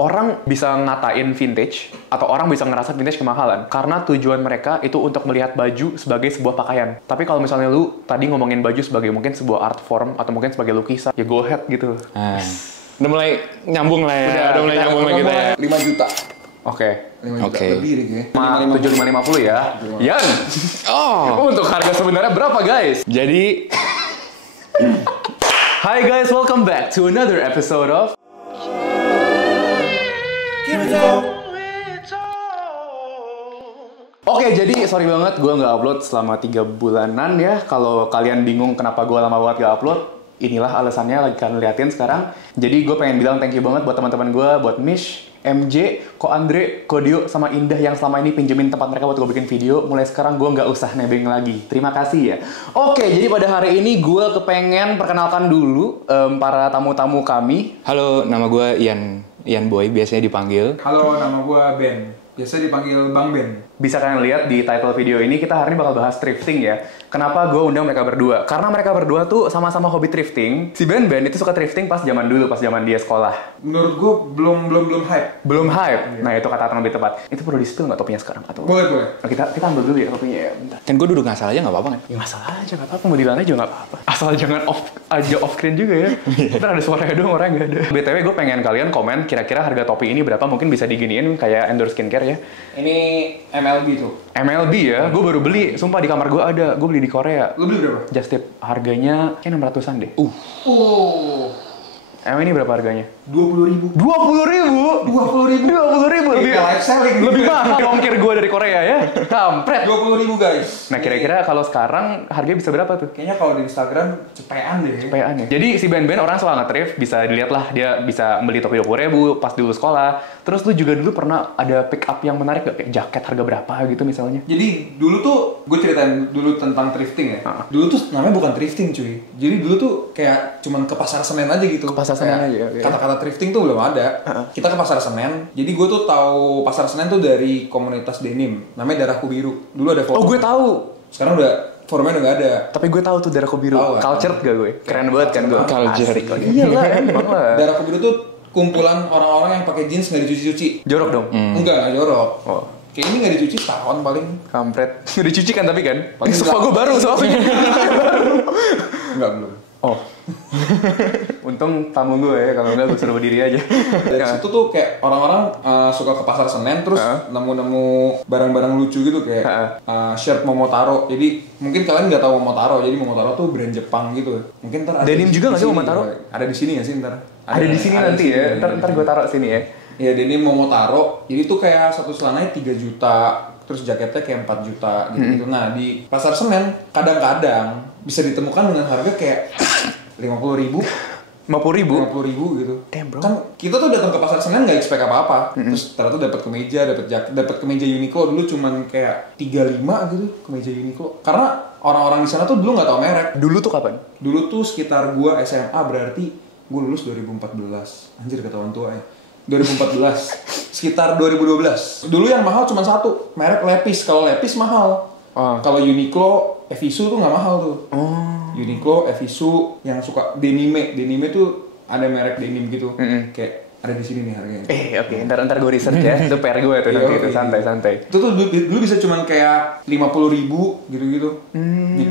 Orang bisa ngatain vintage atau orang bisa ngerasa vintage kemahalan karena tujuan mereka itu untuk melihat baju sebagai sebuah pakaian. Tapi kalau misalnya lu tadi ngomongin baju sebagai mungkin sebuah art form atau mungkin sebagai lukisan, ya go ahead gitu. Udah mulai nyambung lah ya. Udah mulai nyambung lah kita ya. 5 juta. Oke. 5 juta lebih deh kayaknya. 7550 ya. Yan. Untuk harga sebenarnya berapa, guys? Jadi Hi guys, welcome back to another episode of Oke, jadi sorry banget gue nggak upload selama 3 bulanan ya. Kalau kalian bingung kenapa gue lama banget gak upload, inilah alasannya, lagi kalian liatin sekarang. Jadi gue pengen bilang thank you banget buat teman-teman gue, buat Mish, MJ, Ko Andre, Ko Dio, sama Indah yang selama ini pinjemin tempat mereka buat gue bikin video. Mulai sekarang gue nggak usah nebeng lagi. Terima kasih ya. Oke, jadi pada hari ini gue kepengen perkenalkan dulu para tamu-tamu kami. halo, nama gue Ian Boy, biasanya dipanggil. Halo, nama gue Ben. Biasa dipanggil Bang Ben. Bisa kalian lihat di title video ini, kita hari ini bakal bahas thrifting ya. Kenapa gue undang mereka berdua? Karena mereka berdua tuh sama-sama hobi thrifting. Si Ben itu suka thrifting pas zaman dulu, pas zaman dia sekolah. Menurut gue belum hype. Belum hype? Nah itu kata lebih tepat. Itu perlu di-spill nggak topinya sekarang? Atau Boleh. Nah, kita ambil dulu ya topinya ya, bentar. Kan gue duduk ngasal aja nggak apa-apa kan? Ya nggak salah aja, nggak apa-apa. Mau dilarang juga nggak apa-apa. Asal jangan off screen juga ya. Ntar ada suaranya doang, orang nggak ada. BTW gue pengen kalian komen kira-kira harga topi ini berapa, mungkin bisa diginiin kayak endorse skincare ya. Ini MLB tuh. MLB ya, gue baru beli. Sumpah di kamar gue ada, gue beli di Korea. Lu beli berapa? Just tip, harganya kayak 600-an deh. Emang ini berapa harganya? 20.000. 20.000? 20.000 lebih live selling. Lebih mahal ongkir gue dari Korea ya. Kampret. 20.000 guys. Nah kira-kira kalau sekarang harganya bisa berapa tuh? Kayaknya kalau di Instagram cepean deh. Cepean ya. Jadi si Ben orang suka nge-thrift, bisa dilihat lah, dia bisa beli topi 20.000 pas dulu sekolah. Terus lu juga dulu pernah ada pick up yang menarik gak? Kayak jaket harga berapa gitu misalnya? Jadi dulu tuh gue ceritain dulu tentang thrifting ya. Dulu tuh namanya bukan thrifting cuy. Jadi dulu tuh kayak cuman ke pasar Senen aja gitu. Ke pasar Senen aja, oke. Kata-kata thrifting tuh belum ada. Kita ke pasar Senen. Jadi gue tuh tahu pasar Senen tuh dari komunitas denim. Namanya Darahku Biru. Dulu ada forum. Oh gue tahu. Sekarang udah forumnya udah gak ada. Tapi gue tahu tuh Darahku Biru. Tahu, Cultured gak gue? Keren banget kan gue. Culture. Iya lah, emang lah. Darahku Biru tuh kumpulan orang-orang yang pakai jeans nggak dicuci-cuci. Jorok dong. Nggak jorok. Oh. Kayak ini nggak dicuci setahun paling. Kampret. Nggak dicuci kan tapi kan? Paling Enggak. sofa gue baru soalnya. Enggak belum. Oh. Untung tamu gue ya, kalau enggak gue suruh berdiri aja. Dari situ tuh kayak orang-orang suka ke pasar Senen terus nemu-nemu barang-barang lucu gitu kayak shirt Momotaro. Jadi mungkin kalian nggak tahu Momotaro. Jadi Momotaro tuh brand Jepang gitu. Mungkin ntar ada Denim juga nggak sih sini. Momotaro? Ada di sini nggak sih ntar? Ada di sini nanti di ya. sini. Ntar gue taruh sini ya. Ya denim Momotaro. Ini tuh kayak satu celananya 3 juta. Terus jaketnya kayak 4 juta gitu-gitu. Nah di pasar Senen kadang-kadang bisa ditemukan dengan harga kayak 50.000, 50.000 gitu. Damn, bro. Kan kita tuh datang ke pasar Senen nggak expect apa-apa. Terus ternyata dapat kemeja, dapat kemeja Uniqlo dulu cuman kayak 35 gitu kemeja Uniqlo. Karena orang-orang di sana tuh dulu nggak tahu merek. Dulu tuh kapan? Dulu tuh sekitar gua SMA, berarti gua lulus 2014. Anjir ketahuan tua ya. 2014. Sekitar 2012. Dulu yang mahal cuma satu, merek Levi's. Kalau Levi's mahal. Kalau Uniqlo, Evisu tuh nggak mahal tuh. Uniqlo, Evisu, yang suka Denime tuh ada merek denim gitu. Kayak ada di sini nih harganya. Oke. Ntar gue research ya. Itu PR gue tuh nanti itu santai-santai. Itu tuh dulu bisa cuman kayak 50.000 gitu-gitu.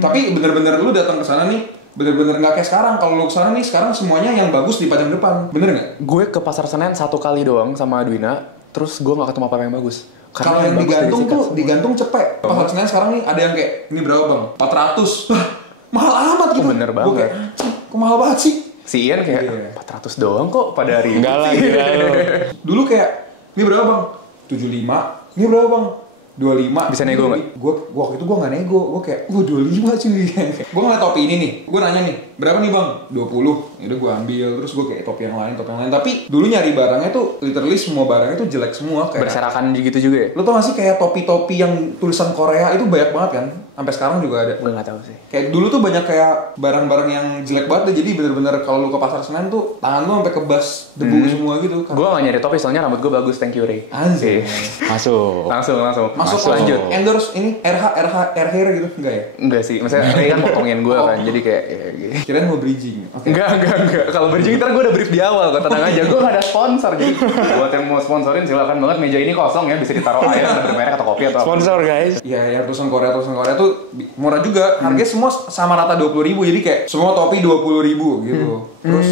Tapi bener-bener lu datang ke sana nih, bener-bener nggak kayak sekarang. Kalau lu kesana nih sekarang semuanya yang bagus dipajang depan, bener nggak? Gue ke pasar Senen 1 kali doang sama Dwina. Terus gue nggak ketemu apa yang bagus. Kalau yang digantung tuh digantung cepet. Pasar Senen sekarang nih ada yang kayak ini berapa bang? 400. Mahal amat gitu. Bener banget. Gue kayak, kok mahal banget sih? Si Ian kayak 400 doang kok pada hari ini. Enggak lah, gila lu. Dulu kayak ini berapa bang? 75. Ini berapa bang? 25. Bisa nego nggak? Gue waktu itu gue nggak nego. Gue kayak 25 cuy. Gue ngeliat topi ini nih. Gue nanya nih, berapa nih bang? 20. Yaudah gue ambil. Terus gue kayak topi yang lain. Tapi dulu nyari barangnya tuh literally semua barangnya tuh jelek semua. Kayak Berserakan gitu juga ya? lo tau gak sih kayak topi-topi yang tulisan Korea itu banyak banget kan? Sampai sekarang juga ada. Gue nggak tahu sih. Kayak dulu tuh banyak kayak barang-barang yang jelek banget deh. Jadi bener-bener kalau lu ke pasar Senen tuh tangan lu sampai kebas debu semua gitu. Gue nggak nyari topi soalnya rambut gue bagus, thank you Ray. Anjir. Masuk. Langsung. Masuk lanjut. Endorse ini RH hair gitu enggak ya? Enggak sih, maksudnya Ray kan potongin gue kan, jadi kayak ya, gitu. Kirain mau bridging. Oke. Enggak. Kalau bridging ntar gue udah brief di awal, kok tenang aja. Gue gak ada sponsor, jadi buat yang mau sponsorin silakan banget. Meja ini kosong ya, bisa ditaruh air, bermerek atau kopi atau apa. Sponsor guys. Iya, yang tulisan Korea tuh murah juga. Harganya semua sama rata 20.000. Jadi kayak semua topi 20.000 gitu. Terus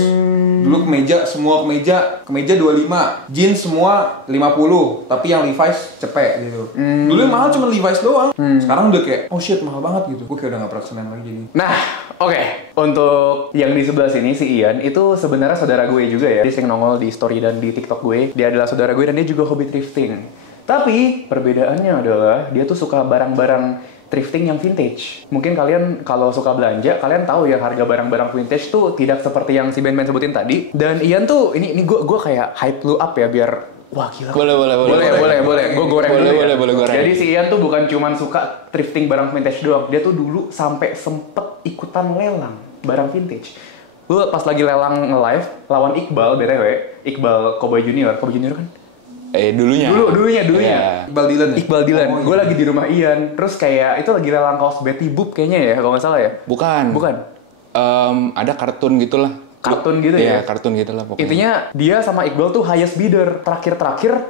dulu semua kemeja 25, jeans semua 50, tapi yang Levi's cepet gitu. Dulu yang mahal cuma Levi's doang. Sekarang udah kayak oh shit mahal banget gitu. Gue kayak udah gak pernah kesana lagi jadi. Nah, oke. Untuk yang di sebelah sini si Ian itu sebenarnya saudara gue juga ya. Dia sering nongol di story dan di TikTok gue. Dia adalah saudara gue dan dia juga hobi thrifting. Tapi perbedaannya adalah dia tuh suka barang-barang thrifting yang vintage. Mungkin kalian kalau suka belanja, kalian tahu ya harga barang-barang vintage tuh tidak seperti yang si Ben sebutin tadi. Dan Ian tuh ini gue kayak hype lu up ya biar wah gila. Boleh. Gue goreng dulu ya. Boleh goreng. Jadi si Ian tuh bukan cuman suka thrifting barang vintage doang. Dia tuh dulu sampai sempet ikutan lelang barang vintage. Lu pas lagi lelang nge-live lawan Iqbal BTW, Iqbal Cowboy Junior kan? Dulunya. Dulunya. Iqbal Dilan. Oh, iya. Gue lagi di rumah Ian. Terus kayak itu lagi lelang kaos Betty Boop kayaknya ya, kalau nggak salah ya. Bukan. Ada kartun gitulah. Kartun gitu ya? Iya, kartun gitulah pokoknya. Intinya dia sama Iqbal tuh highest bidder. Terakhir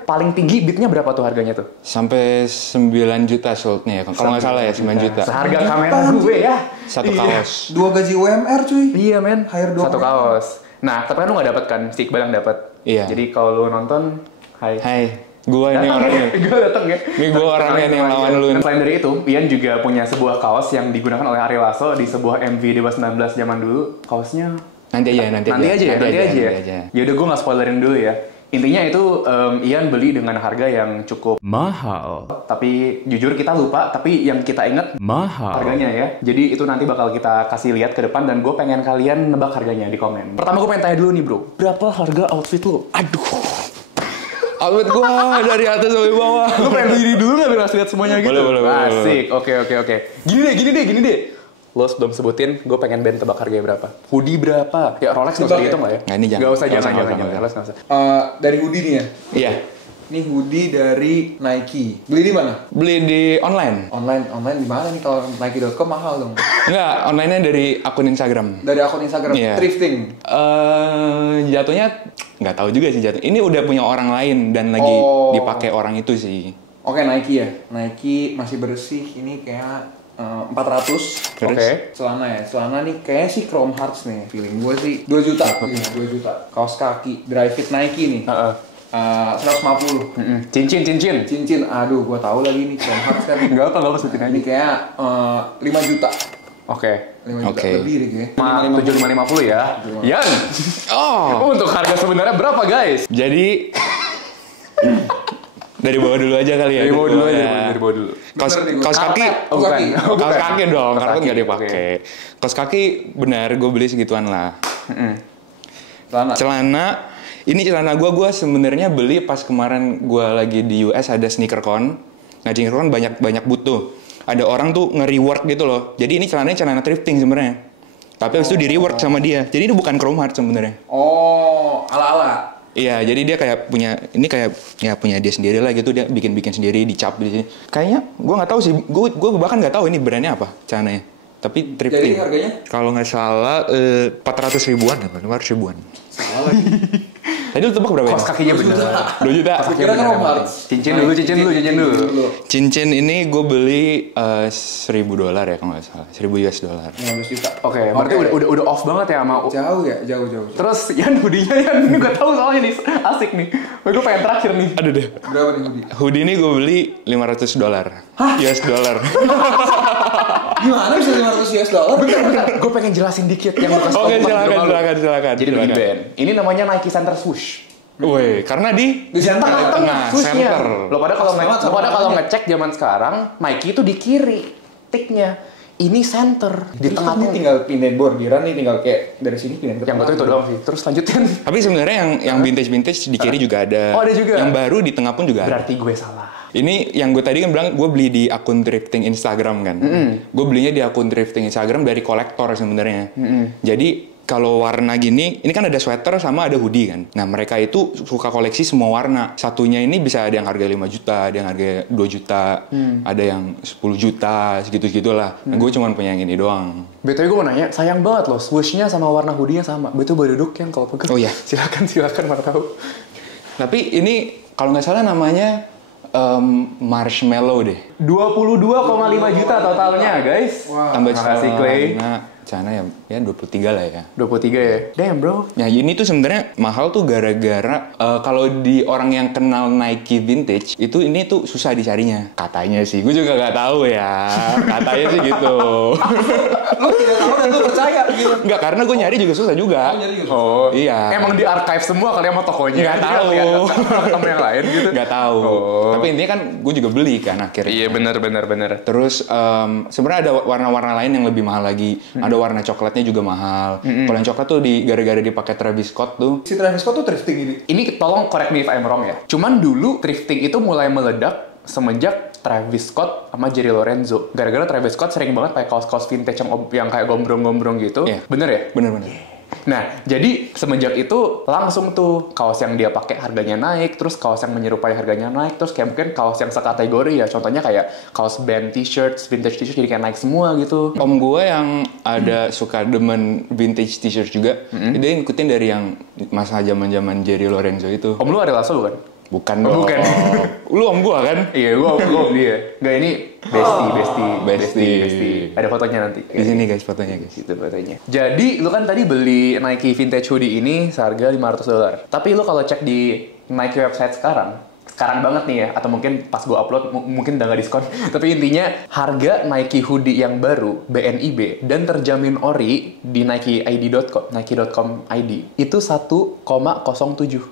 paling tinggi bidnya berapa tuh harganya tuh? Sampai 9 juta soldnya ya. Kalau nggak salah ya 9 juta. Seharga kamera gue ya. Satu kaos. 2 gaji UMR cuy. Iya men. Hire 2 Satu kaos. Nah, tapi kan lu nggak dapet kan? Si Iqbal yang dapet. Iya. Jadi kalau lu nonton, Hai, gua ini orangnya. Gue dateng ya. Ini gua orangnya nih yang lawan lu. Dan selain dari itu, Ian juga punya sebuah kaos yang digunakan oleh Ari Lasso di sebuah MV Dewa 19 zaman dulu. Kaosnya Nanti aja. Ya udah gue nggak spoilerin dulu ya. Intinya itu Ian beli dengan harga yang cukup Mahal. tapi jujur kita lupa, tapi yang kita inget Mahal. harganya ya. Jadi itu nanti bakal kita kasih lihat ke depan dan gue pengen kalian nebak harganya di komen. Pertama gue pengen tanya dulu nih bro, berapa harga outfit lo? Aduh. Outfit gua dari atas sampai bawah. Gue pengen berdiri dulu nggak biar lihat semuanya gitu? Boleh. Asik, oke. Gini deh. Lo sebelum sebutin, gue pengen band tebak harganya berapa? Hoodie berapa? Ya Rolex nggak usah dihitung lah ya. Nah, ini jangan. Nggak usah, Nggak jangan. usah. Rolex nggak usah. Dari hoodie nih ya. Iya. Ini hoodie dari Nike. Beli di mana? Beli di online. Online di mana nih? Kalau Nike.com mahal dong. Enggak, online-nya dari akun Instagram. Dari akun Instagram Iya. thrifting. Jatuhnya nggak tahu juga sih jatuh. Ini udah punya orang lain dan lagi Oh. dipakai orang itu sih. Oke, Nike ya. Nike masih bersih. Ini kayak 400. Terus? Oke. Celana nih kayaknya sih Chrome Hearts nih. Feeling gue sih 2 juta. Iya, 2 juta. Kaos kaki dry fit Nike nih. 150. Cincin. Aduh, gue tahu lagi nih Chrome Hearts kan. Nggak apa sebutin aja. Ini kayak 5 juta. Oke. 5 juta Oke. lebih deh kayaknya. 7550 ya. Yan. Oh. Untuk harga sebenarnya berapa guys? Jadi dari bawah dulu aja kali ya. Dari bawah dulu aja. Ya. Dari bawah dulu. Kaos kaki. Oh, bukan. Kaos kaki dong, Kaos karpet kaki, nggak dipakai. Kaos kaki benar, gue beli segituan lah. Celana, ini celana gue sebenarnya beli pas kemarin gue lagi di US ada SneakerCon. Nah di SneakerCon banyak butuh. Ada orang tuh nge-rework gitu loh. Jadi ini celana thrifting sebenarnya. Tapi habis itu di-rework sama dia. Jadi ini bukan Chrome Hearts sebenarnya. Oh, ala-ala. Iya, jadi dia kayak punya dia sendiri lah gitu, dia bikin sendiri, dicap di sini. Kayaknya gue nggak tahu sih, gue bahkan nggak tahu ini brandnya apa celananya. Tapi thrifting. Jadi harganya? Kalau nggak salah 400 ribuan, 500 ribuan. Salah lagi. Tadi lu tebak berapa? Kaos kakinya bener. 2 juta. Kira kan Chrome Hearts. Cincin dulu. Cincin ini gue beli $1,000 ya kalau nggak salah, $1,000 US. 15 juta. Oke, berarti udah off banget ya sama. Jauh ya, jauh. Terus Yan hoodie-nya Yan, ini gue tahu soalnya nih asik nih. Gue pengen terakhir nih. Aduh deh. Berapa nih hoodie? Hoodie ini gue beli $500. US dollar. Gimana bisa $500? Bentar. Gue pengen jelasin dikit yang bekas. Oke, silakan. Jadi begini Ben, ini namanya Nike Center Swoosh. Woi, karena di center. tengah Swoosh-nya. center. Lo pada kalau ngecek zaman sekarang, Nike itu di kiri tiknya. Ini center di Terus tengah. ini tinggal pindahin bordiran nih, tinggal kayak dari sini pindahin ke Yang betul itu doang sih. Terus lanjutin. Tapi sebenarnya yang vintage di kiri juga ada. Oh, ada juga. Yang baru di tengah pun juga ada. Berarti gue salah. Ini yang gue tadi kan bilang gue beli di akun thrifting Instagram kan. Gue belinya di akun thrifting Instagram dari kolektor sebenarnya. Jadi kalau warna gini, ini kan ada sweater sama ada hoodie kan. Nah mereka itu suka koleksi semua warna. Satunya ini bisa ada yang harga 5 juta, ada yang harga 2 juta, ada yang 10 juta, segitu-segitulah. Nah gue cuma punya yang ini doang. BTW gue mau nanya, sayang banget loh, swoosh-nya sama warna hoodie-nya sama. Betul duduk yang kalau pegang. Oh iya. Silakan mana tahu. Tapi ini kalau nggak salah namanya marshmallow deh. 22,5 juta totalnya, guys. Wah. Tambah makasih, Clay. Sana ya 23 lah ya. 23 ya? Damn, bro. Nah ini tuh sebenarnya mahal tuh gara-gara kalau di orang yang kenal Nike vintage itu ini tuh susah dicarinya. Katanya sih, gue juga nggak tahu ya. Katanya sih gitu. Lu tidak tahu dan lu percaya gitu. Nggak, karena gue nyari juga susah juga. Nyari juga. Oh, Iya. Emang di archive semua kali sama tokonya? Nggak tahu. Nggak ketemu yang lain gitu? Nggak tahu. Oh. Tapi intinya kan gue juga beli kan akhirnya. Iya, benar. Terus sebenarnya ada warna-warna lain yang lebih mahal lagi. Ada warna coklatnya juga mahal. Kalau yang coklat tuh gara-gara dipakai Travis Scott tuh. Si Travis Scott tuh thrifting ini. Ini tolong correct me if I'm wrong ya. Cuman dulu thrifting itu mulai meledak semenjak Travis Scott sama Jerry Lorenzo. Gara-gara Travis Scott sering banget pakai kaos-kaos vintage yang kayak gombrong-gombrong gitu. Iya. Bener ya? Bener-bener. Nah, jadi semenjak itu langsung tuh kaos yang dia pakai harganya naik, terus kaos yang menyerupai harganya naik, terus kayak mungkin kaos yang sekategori ya, contohnya kayak kaos band t-shirts, vintage t-shirt jadi kayak naik semua gitu. Om gue yang ada suka demen vintage t-shirt juga, dia ngikutin dari yang masa zaman-zaman Jerry Lorenzo itu. Om lu ada lasso bukan? Bukan Oh, dong. bukan. Lu om gua kan? Iya, gua om dia. Nggak, ini bestie. Ada fotonya nanti. Di sini guys fotonya guys. Itu fotonya. Jadi lu kan tadi beli Nike vintage hoodie ini seharga $500. Tapi lu kalau cek di Nike website sekarang banget nih ya, atau mungkin pas gue upload mungkin udah nggak diskon. Tapi intinya harga Nike hoodie yang baru BNIB dan terjamin ori di nike.com ID itu 1,07.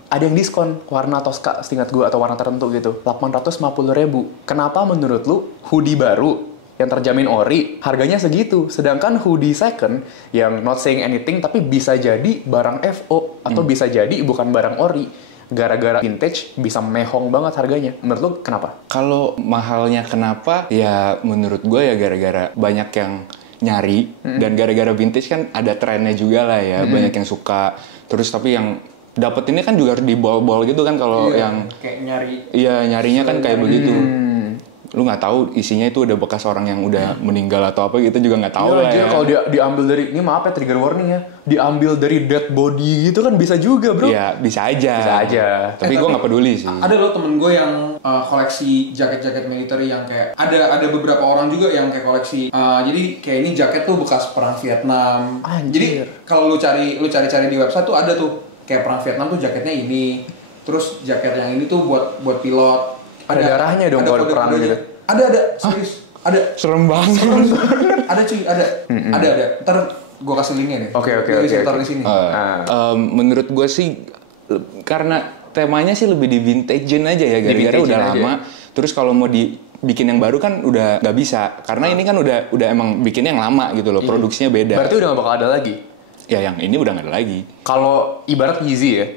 Ada yang diskon warna Tosca setingat gue atau warna tertentu gitu 850.000. Kenapa menurut lu hoodie baru yang terjamin ori harganya segitu, sedangkan hoodie second yang not saying anything tapi bisa jadi barang FO atau bisa jadi bukan barang ori, gara-gara vintage bisa mehong banget harganya. Menurut lu kenapa? Kalau mahalnya kenapa? Ya menurut gue ya gara-gara banyak yang nyari dan gara-gara vintage kan ada trennya juga lah ya, banyak yang suka. Terus tapi yang dapat ini kan juga harus dibol-bol gitu kan kalau yang kayak nyari. Iya, nyarinya kan kayak begitu. Lu nggak tahu isinya itu udah bekas orang yang udah meninggal atau apa gitu juga nggak tahu lah Anjir, ya. kalau diambil dari, ini maaf ya trigger warning ya, diambil dari dead body gitu kan bisa juga bro. Iya, bisa aja. Bisa aja. Tapi gue nggak peduli sih. Ada loh temen gue yang koleksi jaket-jaket militer yang kayak ada beberapa orang juga yang kayak koleksi. Jadi kayak ini jaket tuh bekas perang Vietnam. Anjir. Jadi kalau lu cari di website tuh ada tuh kayak perang Vietnam tuh jaketnya ini. Terus jaket yang ini tuh buat pilot. Ada darahnya dong kalau ada perang kode-kodenya. gitu? Ada, serius. Ada. Serem banget. Ada cuy, ada. Ada. Ntar gue kasih linknya deh. Oke. Lu bisa taruh di sini. Menurut gue sih karena temanya sih lebih di vintage-in aja ya, gara-gara udah vintage-in lama. Terus kalau mau dibikin yang baru kan udah nggak bisa, karena ini kan udah emang bikin yang lama gitu loh, produksinya beda. Berarti udah gak bakal ada lagi? Ya yang ini udah nggak ada lagi. Kalau ibarat Yeezy ya,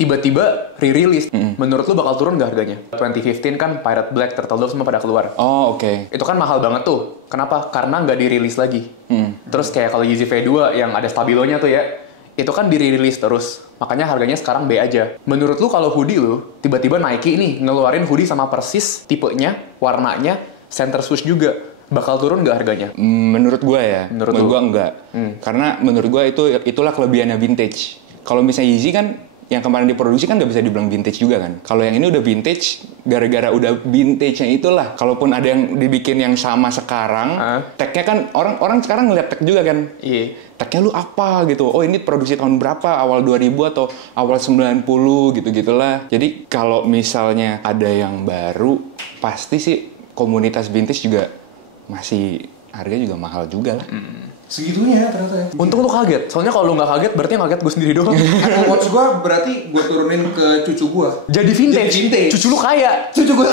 tiba-tiba re-release, menurut lu bakal turun gak harganya? 2015 kan Pirate Black, Turtle Dove semua pada keluar. Oh oke. Itu kan mahal banget tuh. Kenapa? Karena nggak di-release lagi. Terus kayak kalau Yeezy V2 yang ada stabilonya tuh ya, itu kan di-release terus. Makanya harganya sekarang B aja. Menurut lu kalau hoodie lu, tiba-tiba Nike nih ngeluarin hoodie sama persis tipenya, warnanya, center swoosh juga. Bakal turun nggak harganya? Menurut gue ya, menurut lu? gue enggak. Karena menurut gue itulah kelebihannya vintage. Kalau misalnya Yeezy kan yang kemarin diproduksi kan nggak bisa dibilang vintage juga kan. Kalau yang ini udah vintage, gara-gara udah vintage-nya itulah. Kalaupun ada yang dibikin yang sama sekarang, tag-nya kan orang sekarang ngeliat tag juga kan. Iya. Tag-nya lu apa gitu. Oh ini produksi tahun berapa? Awal 2000 atau awal 90 gitu-gitulah. Jadi kalau misalnya ada yang baru, pasti sih komunitas vintage juga masih harganya juga mahal juga lah. Segitunya ya ternyata ya. Untung lu kaget. Soalnya kalau lu nggak kaget, berarti yang kaget gue sendiri doang. Apple Watch gue berarti gue turunin ke cucu gue. Jadi vintage. Cucu lu kaya. Cucu gue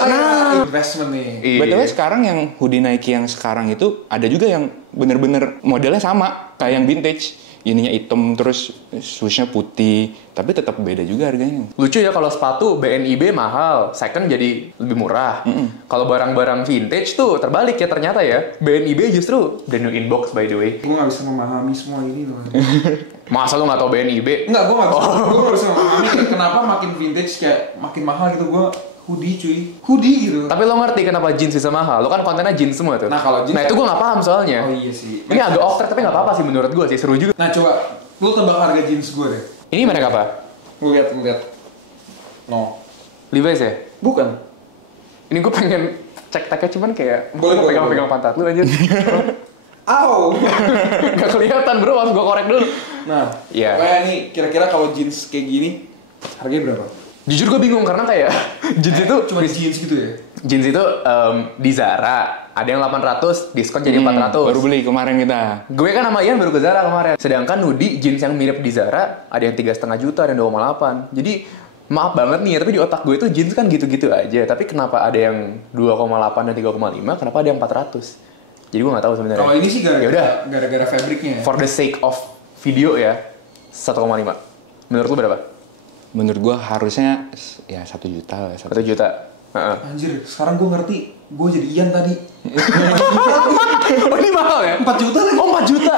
investment nih. Iya. BTW sekarang yang hoodie Nike yang sekarang itu ada juga yang bener-bener modelnya sama kayak yang vintage. Ininya hitam terus swoosh-nya putih, Tapi tetap beda juga harganya. Lucu ya kalau sepatu BNIB mahal, second jadi lebih murah. Kalau barang-barang vintage tuh terbalik ya ternyata ya. BNIB justru brand new inbox by the way. Gue nggak bisa memahami semua ini loh. Masa lu nggak tahu BNIB? Enggak, gue nggak bisa memahami kayak kenapa makin vintage kayak makin mahal gitu. Gue hoodie gitu. Tapi lo ngerti kenapa jeans bisa mahal? Lo kan kontennya jeans semua tuh. Nah, kalau jeans itu kan- gue nggak paham soalnya. Oh iya sih. Ini agak off track tapi nggak apa-apa sih menurut gue sih, seru juga. Nah coba lu tebak harga jeans gue deh. Ini merek apa? Gue lihat. No. Levi's ya? Bukan. Ini gue pengen cek tagnya cuman kayak Boleh, boleh, pegang-pegang pantat lu aja. Au. Gak kelihatan bro, harus gue korek dulu. Nah, Iya. pokoknya nih kira-kira kalau jeans kayak gini harganya berapa? Jujur gue bingung karena kayak jeans itu Cuma jeans gitu ya? jeans itu di Zara ada yang 800 diskon jadi 400. Baru beli kemarin kita. Gue kan sama Ian baru ke Zara kemarin. Sedangkan hoodie jeans yang mirip di Zara ada yang 3,5 juta, ada yang 2,8. Jadi maaf banget nih, tapi di otak gue itu jeans kan gitu-gitu aja. Tapi kenapa ada yang 2,8 dan 3,5? Kenapa ada yang 400? Jadi gue nggak tahu sebenarnya. Kalau ini sih Yaudah, gara-gara fabriknya ya. for the sake of video ya 1,5. Menurut lu berapa? Menurut gua harusnya ya 1 juta lah. 1 juta. Heeh. Anjir, sekarang gue ngerti. Gue jadi Ian tadi. Oh ini mahal ya? 4 juta lagi. Oh 4 juta?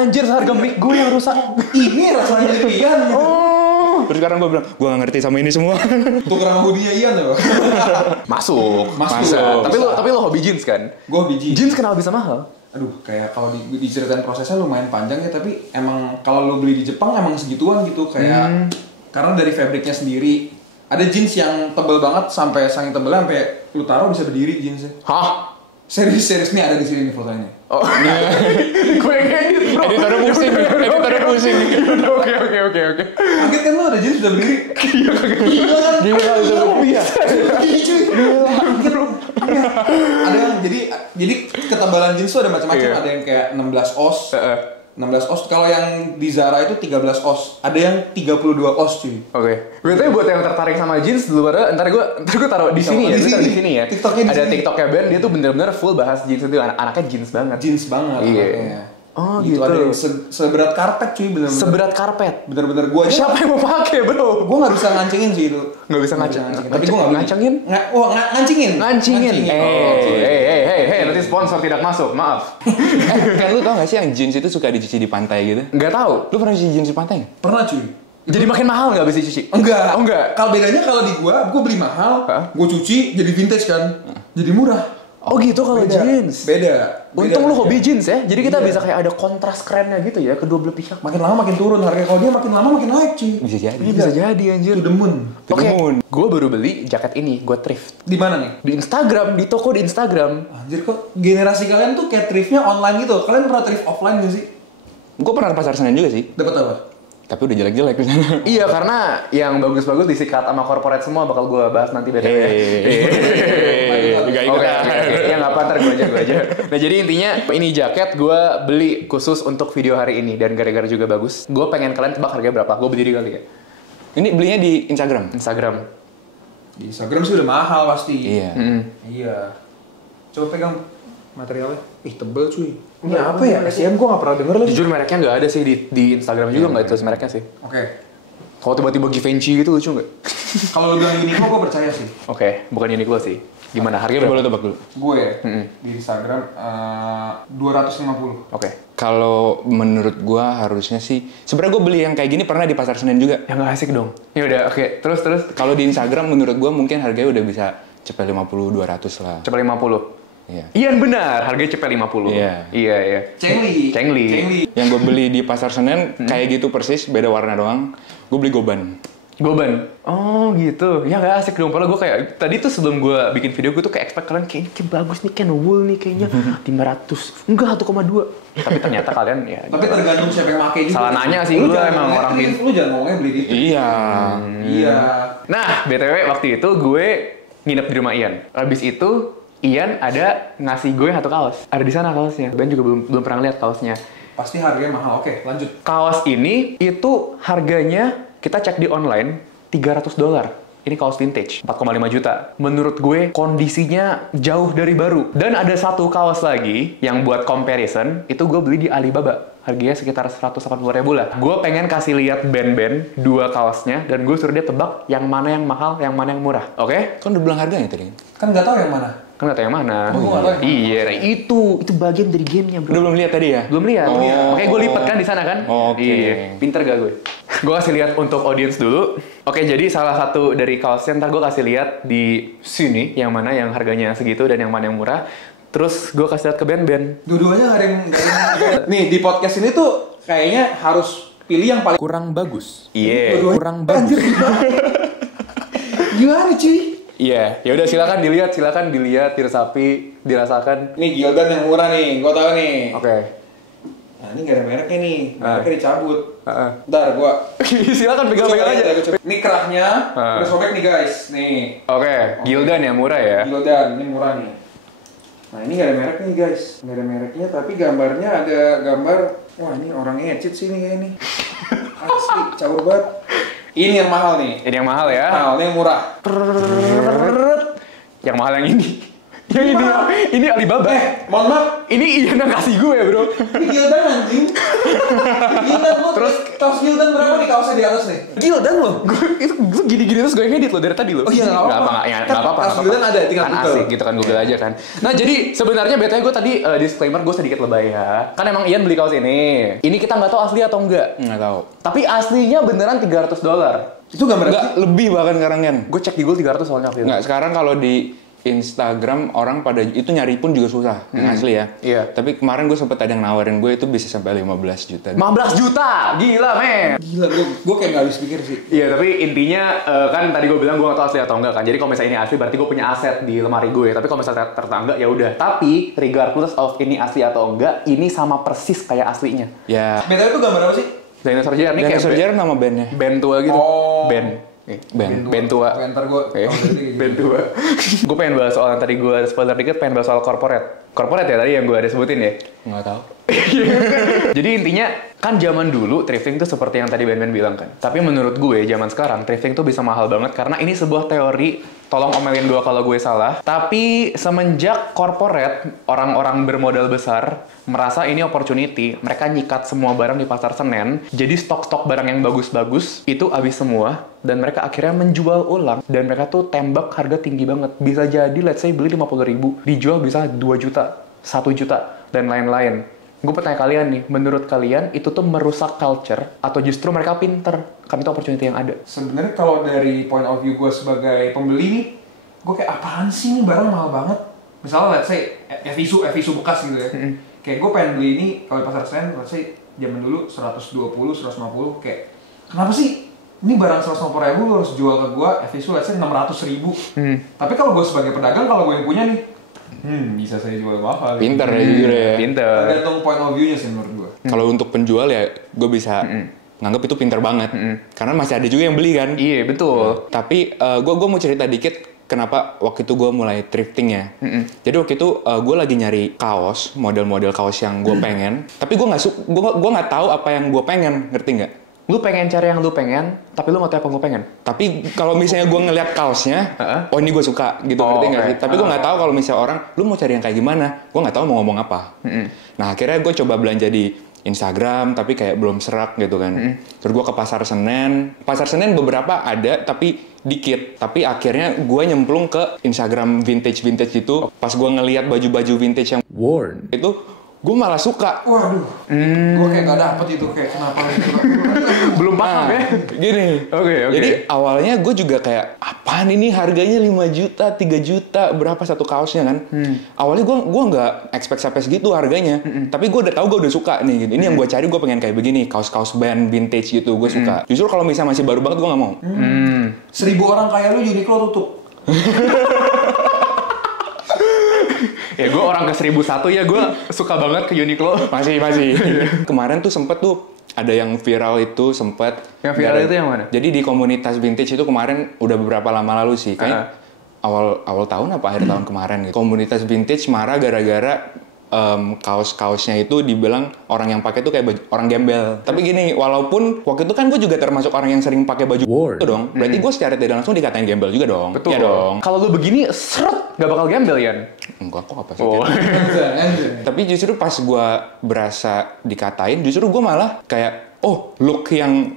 Anjir seharga mic gue yang rusak. Ini rasanya jadi Ian gitu. Oh. Terus sekarang gua bilang, gua nggak ngerti sama ini semua. Tukeran hoodie-nya Ian ya. Masuk. Masuk. Tapi lo hobi jeans kan? Gue biji. Jeans kenapa bisa mahal? Aduh, kayak kalau diceritain prosesnya lumayan panjang ya, tapi emang kalau lo beli di Jepang emang segituan gitu kayak karena dari fabriknya sendiri. Ada jeans yang tebel banget sampai saking tebelnya sampai lu taruh bisa berdiri jeansnya. Hah? Serius nih ada di sini nih fotonya. Oh. Gue yang edit bro. Editornya pusing, editornya pusing. Oke. Kaget kan lo ada jeans udah berdiri? Iya kan? Gila, itu Bisa. Gini cuy. Kaget lo. Ada yang jadi ketebalan jeans tuh ada macam-macam. Iya. Ada yang kayak 16 oz. 16 oz. Kalau yang di Zara itu 13 oz. Ada yang 32 oz cuy. Oke. Berarti buat yang tertarik sama jeans dulu ntar gue taruh di sini ya. Di Taruh sini. di sini ya. TikToknya di Ada sini. TikToknya Ben, dia tuh bener-bener full bahas jeans itu. Anaknya jeans banget. Jeans banget. Iya. anaknya. Oh, gitu. Ada yang seberat karpet cuy bener-bener. Seberat karpet. Bener-bener gue aja. Siapa yang mau pakai bro? Gue nggak bisa ngancingin sih itu. Nggak bisa ngancing. Tapi gue nggak Ngancingin? Ngancingin. Ngancingin. Hey, nanti sponsor tidak masuk, maaf. Kan lu tau gak sih yang jeans itu suka dicuci di pantai gitu? Nggak tahu. Lu pernah cuci jeans di pantai nggak? Pernah cuy. Jadi makin mahal nggak bisa cuci? Enggak. Oh enggak. Kalau bedanya kalau di gua beli mahal, Hah? gua cuci jadi vintage kan. Jadi murah. Oh gitu kalau jeans. Beda. Untung lu hobi jeans ya. Jadi kita Iya. bisa kayak ada kontras kerennya gitu ya kedua belah pihak. Makin lama makin turun harganya. Kalau dia makin lama makin naik cuy. Bisa jadi. Ini bisa jadi anjir. To the moon. Oke, Moon. gue baru beli jaket ini, gue thrift Di mana nih? di Instagram, di toko di Instagram. Anjir kok generasi kalian tuh kayak thriftnya online gitu. Kalian pernah thrift offline gak sih? Gue pernah ke pasar Senen juga sih. Dapat apa? Tapi udah jelek-jelek di sana. Iya, karena yang bagus-bagus disikat sama corporate semua bakal gue bahas nanti beda ya. Gak Oke, ya nggak apa, ntar gue aja. Nah jadi intinya ini jaket gue beli khusus untuk video hari ini dan gara-gara juga bagus. Gue pengen kalian tebak harganya berapa? Gue berdiri kali ya. Ini belinya di Instagram. Instagram. Di Instagram sih udah mahal pasti. Iya. Iya. Coba pegang materialnya. Ih tebel cuy. Ini apa ya? SCM gua gak pernah denger lagi. Jujur mereknya nggak ada sih di Instagram juga nggak tulis mereknya sih. Oke. Kalau tiba-tiba Givenchy gitu lucu nggak? Kalau lu bilang Uniqlo gua percaya sih. Oke, bukan Uniqlo sih. Gimana harganya Coba berapa? lu tebak dulu. Gue di Instagram 250. Oke. Kalau menurut gua harusnya sih, sebenarnya gua beli yang kayak gini pernah di pasar Senen juga. Ya nggak asik dong. Ya udah, oke. Terus. Kalau di Instagram menurut gua mungkin harganya udah bisa cepet 50 200 lah. Cepet 50. Iya. Ian benar, harganya cepet 50. Iya. Iya. Cengli. Yang gue beli di pasar Senen kayak gitu persis, beda warna doang. Gue beli Goban. Goban. Oh gitu. Ya nggak asik dong. Padahal gue kayak tadi tuh sebelum gue bikin video gue tuh kayak expect kalian kayak ini kayak bagus nih, kayak wool nih kayaknya 500. Enggak 1,2. Tapi ternyata kalian ya. Tapi tergantung siapa yang pakai juga. Salah nanya sih Lu gue jangan emang ngomongnya orang thrift, lu jangan ngomongnya beli di thrift. Iya. Iya. Nah, BTW waktu itu gue nginep di rumah Ian. Habis itu Ian ada ngasih gue satu kaos. Ada di sana kaosnya. Ben juga belum pernah lihat kaosnya. Pasti harganya mahal. Oke, lanjut. Kaos ini itu harganya kita cek di online $300. Ini kaos vintage, 4,5 juta. Menurut gue kondisinya jauh dari baru. Dan ada satu kaos lagi yang buat comparison, itu gue beli di Alibaba. harganya sekitar 180.000 lah. Gue pengen kasih lihat band-band 2 kaosnya dan gue suruh dia tebak yang mana yang mahal, yang mana yang murah. Oke? Kan udah bilang harganya tadi. Kan nggak tahu yang mana. Kan nggak tahu yang mana. Oh, gua nggak tahu yang mana. Iya, nah itu bagian dari gamenya bro. Udah belum lihat tadi ya? Belum lihat. Oh. Oke, gue lipat kan di sana kan. Oke. Iya. Pinter gak gue? Gue kasih lihat untuk audience dulu. Oke, jadi salah satu dari kaosnya ntar gue kasih lihat di sini yang mana yang harganya segitu dan yang mana yang murah. Terus gue kasih lihat ke band-band. Dua-duanya nggak ada yang nih di podcast ini tuh kayaknya harus pilih yang paling Kurang bagus. Iya. Dua-duanya- Kurang bagus. Anjir, gimana cuy? Iya. Ya udah silakan dilihat, diresapi, dirasakan. Nih Gildan yang murah nih, gua tahu nih. Oke. Nah ini gak ada mereknya nih, mereknya dicabut. Heeh. Bentar gua Silakan pegang-pegang aja. Ini kerahnya Ah. udah sobek nih guys. Nih Oke, Gildan yang murah ya. Gildan, ini murah nih. Nah ini gak ada merek nih guys, gak ada mereknya tapi gambarnya ada gambar. Wah ini orang ngecit sih nih kayak ini. Asli, cabur banget. Ini yang mahal nih. Ini yang mahal ya. Mahal, ini yang murah. Yang mahal yang ini. Yang ini Alibaba. Mohon maaf, Ini Ian yang kasih gue bro. ini Gildan anjing. Gildan lu terus kaos Gildan berapa nih kaosnya di atas nih? Gildan loh. Itu gini-gini terus gue ngedit loh dari tadi loh. Oh iya, nggak apa-apa. Nggak Kan nggak apa-apa. kaos Gildan ada, tinggal kan Google. asik gitu kan Google aja kan. Nah jadi sebenarnya BTW gue tadi disclaimer gue sedikit lebay ya. Kan emang Ian beli kaos ini. Ini kita nggak tahu asli atau enggak. Nggak tahu. Tapi aslinya beneran $300. Itu gambar Enggak, lebih bahkan sekarang kan. Gue cek di Google 300 soalnya waktu itu. Nggak, sekarang kalau di Instagram orang pada itu nyari pun juga susah, yang asli ya. Iya. Tapi kemarin gue sempet ada yang nawarin gue itu bisa sampai 15 juta. 15 juta, gila men. Gila, gue kayak gak habis pikir sih. Iya, tapi intinya kan tadi gue bilang gue gak tahu asli atau enggak kan. Jadi kalau misalnya ini asli berarti gue punya aset di lemari gue. Tapi kalau misalnya ternyata enggak ya udah. Tapi regardless of ini asli atau enggak, ini sama persis kayak aslinya. Ya, BTW itu gambar apa sih? Dinosaur JR ini kayak Dinosaur JR nama bandnya. band tua gitu. Oh. Band. Band tua. Ntar gue Band tua. Gue pengen bahas soal yang tadi gue spoiler dikit, pengen bahas soal corporate. Corporate ya tadi yang gue ada sebutin ya. Nggak tahu. Jadi intinya kan zaman dulu thrifting tuh seperti yang tadi Ben bilang kan. Tapi menurut gue zaman sekarang thrifting tuh bisa mahal banget karena ini sebuah teori. Tolong omelin gue kalau gue salah. Tapi semenjak corporate orang-orang bermodal besar merasa ini opportunity, mereka nyikat semua barang di pasar Senen. Jadi stok-stok barang yang bagus-bagus itu habis semua dan mereka akhirnya menjual ulang dan mereka tuh tembak harga tinggi banget. Bisa jadi let's say beli 50.000, dijual bisa 2 juta, 1 juta dan lain-lain. Gue bertanya kalian nih, menurut kalian itu tuh merusak culture atau justru mereka pinter? Kan itu opportunity yang ada. sebenarnya kalau dari point of view gue sebagai pembeli nih, gue kayak apaan sih ini barang mahal banget. Misalnya let's say Evisu bekas gitu ya. Kayak gue pengen beli ini kalau di pasar Senen, let's say zaman dulu 120, 150, kayak kenapa sih ini barang 150.000 lu harus jual ke gue Evisu let's say 600.000. Tapi kalau gue sebagai pedagang, kalau gue yang punya nih, bisa saya jual mahal. Pinter ya jujur ya. Pinter. Tergantung point of view-nya sih menurut gue. Kalau untuk penjual ya gue bisa nganggap itu pinter banget. Karena masih ada juga yang beli kan. Iya, betul. Tapi gue mau cerita dikit kenapa waktu itu gue mulai thrifting ya. Jadi waktu itu gue lagi nyari kaos, model-model kaos yang gue pengen. Tapi gue nggak tahu apa yang gue pengen, ngerti nggak? Lu pengen cari yang lu pengen, tapi lu nggak tahu apa gue pengen. Tapi kalau misalnya gue ngeliat kaosnya, oh ini gue suka gitu, Oh, ngerti nggak oke. sih? Tapi gue nggak tahu kalau misalnya orang, lu mau cari yang kayak gimana? Gue nggak tahu mau ngomong apa. Nah akhirnya gue coba belanja di Instagram, tapi kayak belum serak gitu kan. Terus gue ke Pasar Senen. Pasar Senen beberapa ada, tapi dikit. Tapi akhirnya gue nyemplung ke Instagram vintage-vintage gitu. Pas gue ngeliat baju-baju vintage yang Worn. itu, gue malah suka. Waduh, gue kayak gak dapet itu, kayak kenapa gitu. Belum paham ya? Gini. Oke. Jadi awalnya gue juga kayak, apaan ini harganya 5 juta, 3 juta, berapa satu kaosnya kan? Awalnya gue nggak expect sampai segitu harganya. Tapi gue udah tahu gue udah suka nih gitu. Ini yang gue cari, gue pengen kayak begini, kaos-kaos band vintage gitu, gue suka. Justru kalau misalnya masih baru banget gue nggak mau. 1.000 orang kaya lu Uniqlo tutup. Ya gue orang ke 1001 ya, gue suka banget ke Uniqlo. Masih. Kemarin tuh sempet tuh ada yang viral itu sempet. Yang viral itu yang mana? Jadi di komunitas vintage itu kemarin udah beberapa lama lalu sih. Kayak awal tahun apa akhir tahun kemarin gitu. Komunitas vintage marah gara-gara kaos-kaosnya itu dibilang orang yang pakai tuh kayak baju, orang gembel. Tapi gini, walaupun waktu itu kan gue juga termasuk orang yang sering pakai baju itu dong. Berarti gue secara tidak langsung dikatain gembel juga dong. Betul. Ya dong. Kalau lu begini, seret, nggak bakal gembel, Yan. Enggak kok apa sih. Oh. Tapi justru pas gue berasa dikatain, justru gue malah kayak, oh look yang...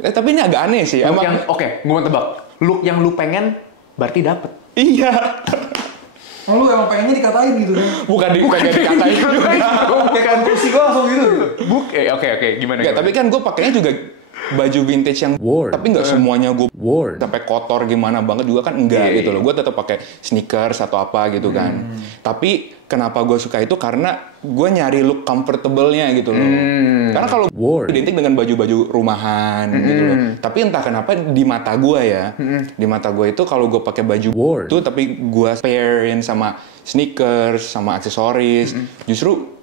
tapi ini agak aneh sih. Look yang, oke, gue mau tebak. Look yang lu pengen, berarti dapet. Iya. Oh, lu emang pengennya dikatain gitu kan? Bukan pengen dikatain juga. Kayak kan kursi gue langsung gitu. Oke, gimana? Enggak, tapi kan gue pakainya juga baju vintage yang tapi nggak semuanya gue sampai kotor gimana banget juga kan enggak gitu loh. Gue tetap pakai sneakers atau apa gitu kan. Tapi kenapa gue suka itu karena gue nyari look comfortable-nya gitu loh. Karena kalau identik dengan baju-baju rumahan gitu loh. Tapi entah kenapa di mata gue ya, di mata gue itu kalau gue pakai baju itu tapi gue pairin sama sneakers sama aksesoris, justru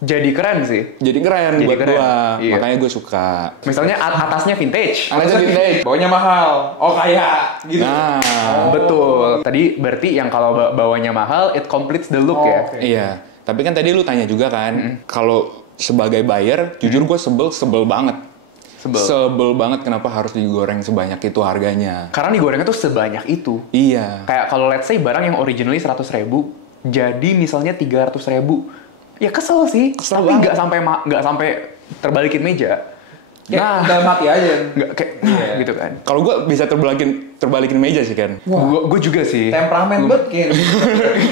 jadi keren sih. jadi keren buat keren. gue. Iya. Makanya gue suka. Misalnya atasnya vintage. Alasnya vintage. Bawahnya mahal. Oh kayak gitu. Nah, Betul. Tadi berarti yang kalau bawahnya mahal, it completes the look ya. Oke. iya. Tapi kan tadi lu tanya juga kan, kalau sebagai buyer, jujur gue sebel banget. Sebel banget kenapa harus digoreng sebanyak itu harganya. Karena digorengnya tuh sebanyak itu. Iya. Kayak kalau let's say barang yang originally 100.000 jadi misalnya 300.000. Ya kesel sih. Kesel tapi banget. nggak sampai terbalikin meja. Kayak dalam hati aja. Nggak kayak gitu kan. Kalau gue bisa terbalikin meja sih kan. Gue juga sih. Temperamen banget kayaknya.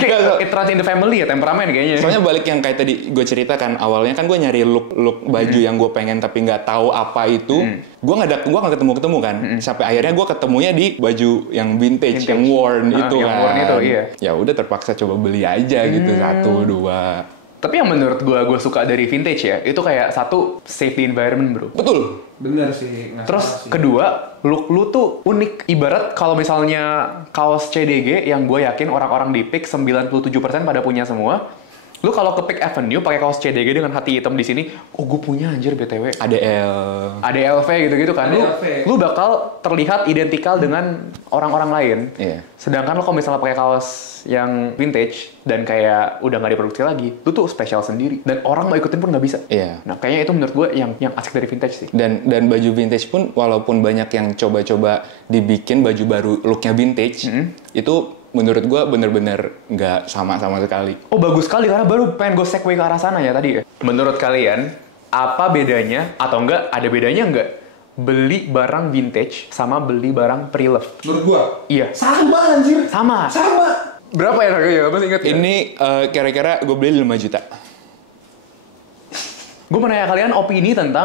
Kayak it runs in the family ya, temperamen kayaknya. Soalnya balik yang kayak tadi gue ceritakan awalnya kan gue nyari look baju yang gue pengen tapi nggak tahu apa itu. Gue nggak ketemu kan. Sampai akhirnya gue ketemunya di baju yang vintage. Yang worn itu yang kan. worn itu, iya. Ya udah terpaksa coba beli aja gitu 1, 2. Tapi yang menurut gue suka dari vintage ya, itu kayak satu, safety environment bro. Betul. Bener sih. nggak Terus salah sih. kedua, look lu tuh unik. Ibarat kalau misalnya kaos CDG yang gue yakin orang-orang di PIK 97% pada punya semua. Lu kalau ke Pick Avenue pakai kaos CDG dengan hati hitam di sini, oh gue punya anjir BTW. ADL. Ada LV gitu-gitu kan. ADLV. Lu bakal terlihat identikal dengan orang-orang lain. Iya. Sedangkan lo kalau misalnya pakai kaos yang vintage dan kayak udah nggak diproduksi lagi, lu tuh spesial sendiri dan orang mau ikutin pun nggak bisa. Iya. Nah kayaknya itu menurut gue yang asik dari vintage sih. Dan baju vintage pun walaupun banyak yang coba-coba dibikin baju baru looknya vintage, itu menurut gue bener-bener nggak sama sekali. Oh bagus sekali karena baru pengen gue segue ke arah sana ya tadi ya. Menurut kalian apa bedanya atau enggak ada bedanya enggak beli barang vintage sama beli barang pre-loved? Menurut gua. Iya. Sama anjir. Sama. Sama. Berapa ya harganya? Masih ingat nggak? Ini kira-kira gue beli 5 juta. Gue mau nanya kalian opini tentang